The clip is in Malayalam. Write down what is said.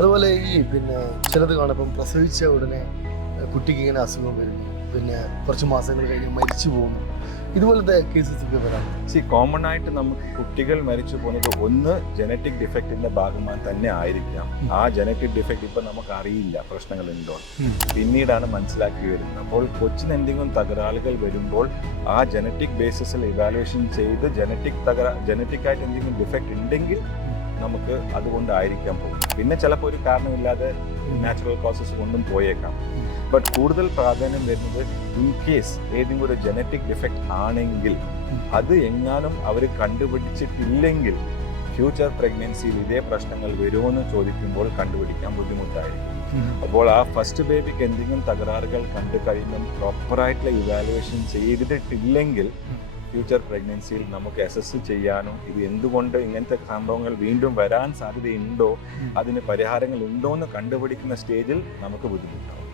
അതുപോലെ ഈ ചിലത് കാണുമ്പം പ്രസവിച്ച ഉടനെ കുട്ടിക്ക് ഇങ്ങനെ അസുഖം വരുന്നു, കുറച്ച് മാസങ്ങൾ കഴിഞ്ഞ് മരിച്ചു പോകുന്നു, ഇതുപോലത്തെ കേസസ് ഒക്കെ വരാം. കോമൺ ആയിട്ട് നമുക്ക് കുട്ടികൾ മരിച്ചു പോകുന്നത് ഒന്ന് ജനറ്റിക് ഡിഫക്റ്റിന്റെ ഭാഗമായി തന്നെ ആയിരിക്കാം. ആ ജനറ്റിക് ഡിഫക്റ്റ് ഇപ്പൊ നമുക്ക് അറിയില്ല പ്രശ്നങ്ങളുണ്ടോ, പിന്നീടാണ് മനസ്സിലാക്കി വരുന്നത്. അപ്പോൾ കൊച്ചിന് എന്തെങ്കിലും തകരാറുകൾ വരുമ്പോൾ ആ ജനറ്റിക് ബേസിസിൽ ഇവാലുവേഷൻ ചെയ്ത് ജനറ്റിക് ആയിട്ട് എന്തെങ്കിലും ഡിഫക്റ്റ് ഉണ്ടെങ്കിൽ നമുക്ക് അതുകൊണ്ടായിരിക്കാം പോകും. പിന്നെ ചിലപ്പോൾ ഒരു കാരണമില്ലാതെ നാച്ചുറൽ കോസസ് കൊണ്ടും പോയേക്കാം. ബട്ട് കൂടുതൽ പ്രാധാന്യം വരുന്നത് ഇൻ കേസ് ഏതെങ്കിലും ഒരു ജനറ്റിക് ഡിഫക്റ്റ് ആണെങ്കിൽ അത് എങ്ങാനും അവർ കണ്ടുപിടിച്ചിട്ടില്ലെങ്കിൽ ഫ്യൂച്ചർ പ്രഗ്നൻസിയിൽ ഇതേ പ്രശ്നങ്ങൾ വരുമോയെന്ന് ചോദിക്കുമ്പോൾ കണ്ടുപിടിക്കാൻ ബുദ്ധിമുട്ടായിരിക്കും. അപ്പോൾ ആ ഫസ്റ്റ് ബേബിക്ക് എന്തെങ്കിലും തകരാറുകൾ കണ്ടു കഴിയുമ്പം പ്രോപ്പറായിട്ടുള്ള ഇവാലുവേഷൻ ചെയ്തിട്ടില്ലെങ്കിൽ ഫ്യൂച്ചർ പ്രഗ്നൻസിയിൽ നമുക്ക് അസസ് ചെയ്യാനും ഇത് എന്തുകൊണ്ട് ഇങ്ങനത്തെ സംഭവങ്ങൾ വീണ്ടും വരാൻ സാധ്യതയുണ്ടോ, അതിന് പരിഹാരങ്ങൾ ഉണ്ടോ എന്ന് കണ്ടുപിടിക്കുന്ന സ്റ്റേജിൽ നമുക്ക് ബുദ്ധിമുട്ടാവും.